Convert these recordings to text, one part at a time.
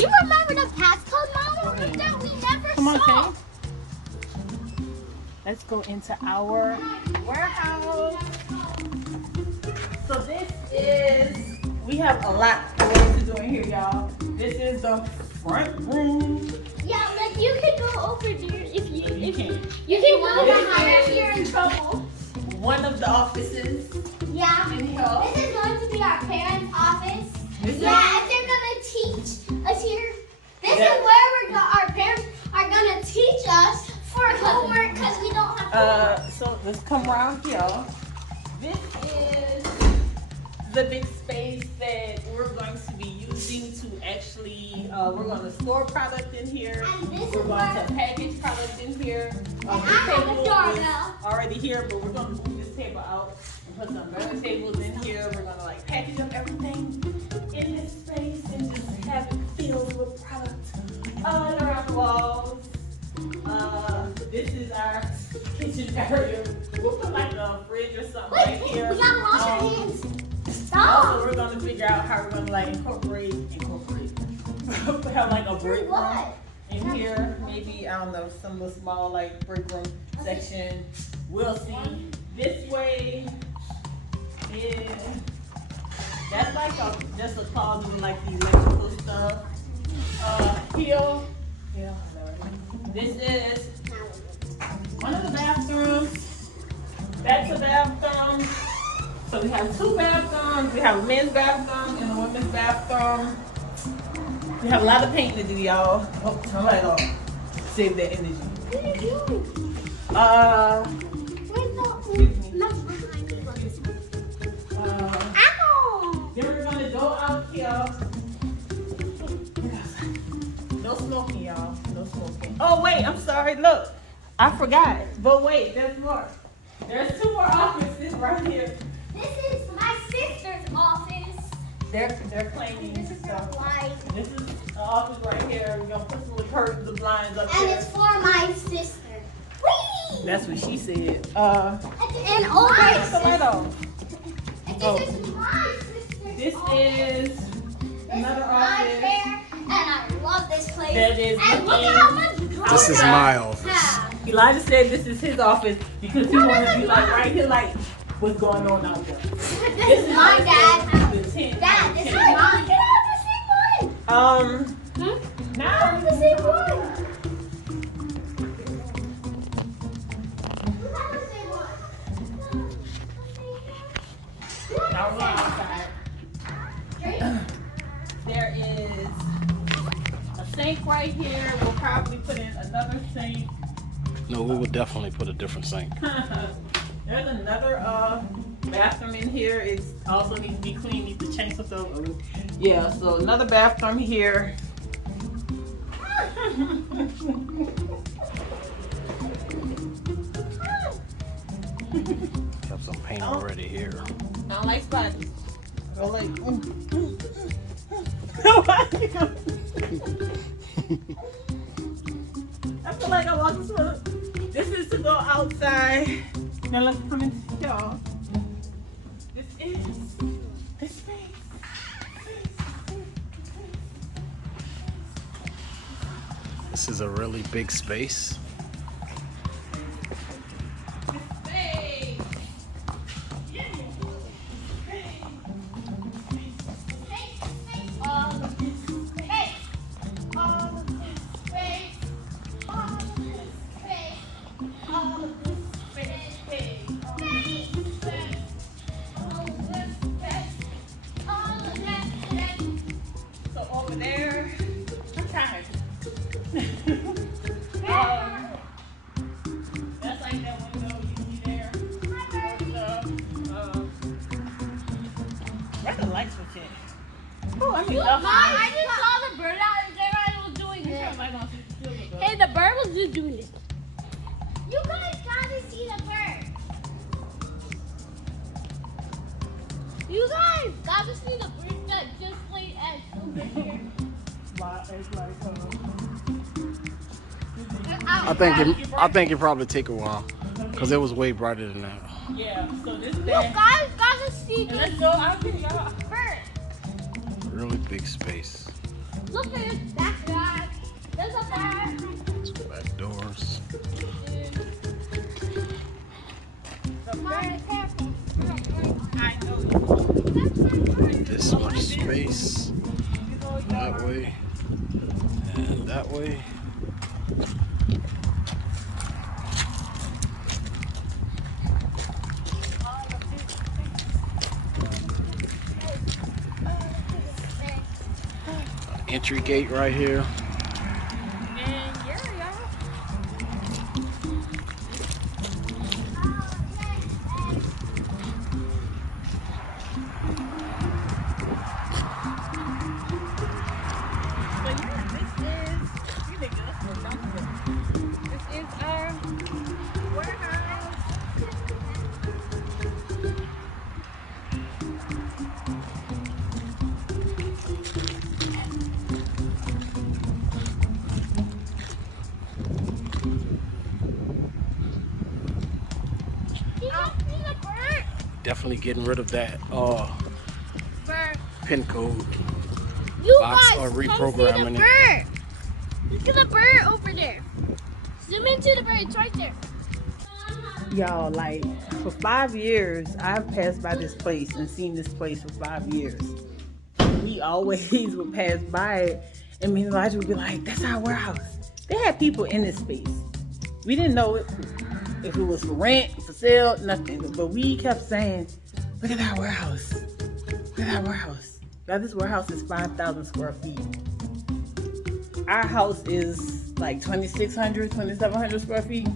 You remember the passcode, Mom? That we never Come on, saw. Kenny. Let's go into our warehouse. So this is, we have a lot of work to do in here, y'all. This is the front room. Yeah, like you can go over there if you can. You can go behind if you're in trouble. One of the offices Yeah. in here. This is going to be our parents' office. This Yeah, and they're gonna teach us here. This is where our parents are gonna teach us for homework because we don't have homework. So let's come around here. This is the big space that we're going to be using to actually, we're going to store product in here. And this We're is going where to package product in here. I This have a table doorbell. is already here, but we're going to move this table out and put some better tables in here. We're going to like package up everything in this space and just have it filled with product all around the walls. This is our kitchen area. We'll put like a fridge or something right here. We gotta wash our hands. Also, Stop. we're gonna figure out how we're gonna like incorporate. Have like a break room What? in here. Maybe I don't know, some little small like break room section. We'll see. This way is that's like just a closet with like the electrical stuff. Here. Yeah. This is one of the bathrooms. That's a bathroom. So we have two bathrooms. We have a men's bathroom and a women's bathroom. We have a lot of painting to do, y'all. Oh, somebody gonna save that energy. What are you doing? Excuse me. Not behind me, but this one. Ow! Then we're gonna go out here. No smoking, y'all. No smoking. Oh wait, I'm sorry. Look, I forgot. But wait, there's more. There's two more offices right here. This is my sister's office. They're claiming This is her stuff. light. This is the office right here. We're gonna put some of the curtains, the blinds up And there. it's for my sister. Whee! That's what she said. And older Turn the light on. And Oh. this is my sister's This office. is another my office. chair, and I love this place. That is and look looking at how much drawers This is I my office. have. Elijah said this is his office because he No, wanted this to be is like mine. right here, like what's going on out there. This is my dad. The tent. Dad, this is tent. mine. You have the same one. You Now have the same one. You have the same one. now we're outside. There is a sink right here. We'll probably put in another sink. No, we would definitely put a different sink. There's another bathroom in here. It also needs to be clean. Needs to change some stuff. Yeah, so another bathroom here. Have some paint already here. I don't like spiders. I don't like. I feel like I walked through. This is to go outside. Now let's come into y'all. This is this space. This is a really big space. Space. Yeah. So over there, I'm tired. That's like that window you see there. Where the lights were checked? Oh, I mean, I just saw the bird out there. I was doing this. Hey, the bird was just doing this. You guys gotta see the bird. You guys gotta see the bird that just played at over here. I think it probably take a while because it was way brighter than that. Yeah, so this You bed. guys gotta see And the let's go out here, y'all. bird. Really big space. Look at this backyard. There's a bar. Two back doors. I know. This much space. That way. And that way. Entry gate right here. And yeah, y'all. So yeah, this is our warehouse. Definitely getting rid of that pin code You box guys, or come see the reprogramming it. bird. Look at the bird over there. Zoom into the bird. It's right there. Y'all, like, for 5 years, I've passed by this place and seen this place for 5 years. We always would pass by it, and me and Elijah would be like, that's our warehouse. They had people in this space. We didn't know if it was for rent, for sale, nothing. But we kept saying, look at our warehouse. Look at our warehouse. Now, this warehouse is 5,000 square feet. Our house is like 2,600, 2,700 square feet.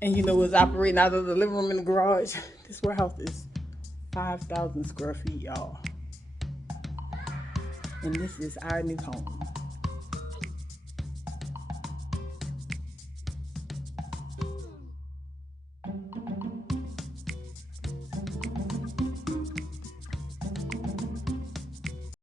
And you know, it's operating out of the living room and the garage. This warehouse is 5,000 square feet, y'all. And this is our new home.